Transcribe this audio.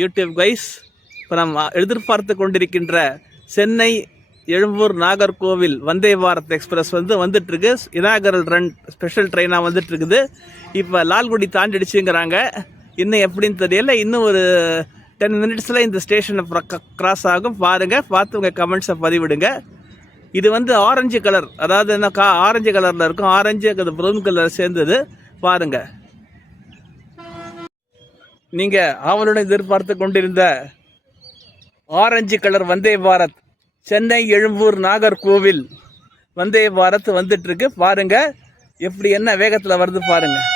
YouTube guys. இப்போ நம்ம எதிர்பார்த்து கொண்டிருக்கின்ற சென்னை எழும்பூர் நாகர்கோவில் வந்தே பாரத் எக்ஸ்பிரஸ் வந்துட்டுருக்கு. இனாகரல் ரன் ஸ்பெஷல் ட்ரெயினாக வந்துட்டுருக்குது. இப்போ லால்குடி தாண்டிடுச்சுங்கிறாங்க. இன்னும் எப்படின்னு தெரியல. இன்னும் ஒரு 10 மினிட்ஸில் இந்த ஸ்டேஷனை கிராஸ் ஆகும். பாருங்கள், பார்த்து உங்கள் கமெண்ட்ஸை பதிவிடுங்க. இது ஆரஞ்சு கலர், அதாவது என்ன ஆரஞ்சு கலரில் இருக்கும். ஆரஞ்சு அது ப்ரௌன் கலர் சேர்ந்தது. பாருங்கள், நீங்கள் ஆவலுடன் எதிர்பார்த்து கொண்டிருந்த ஆரஞ்சு கலர் வந்தே பாரத் சென்னை எழும்பூர் நாகர்கோவில் வந்தே பாரத் வந்துட்டுருக்கு. பாருங்கள் எப்படி என்ன வேகத்தில் வருது பாருங்கள்.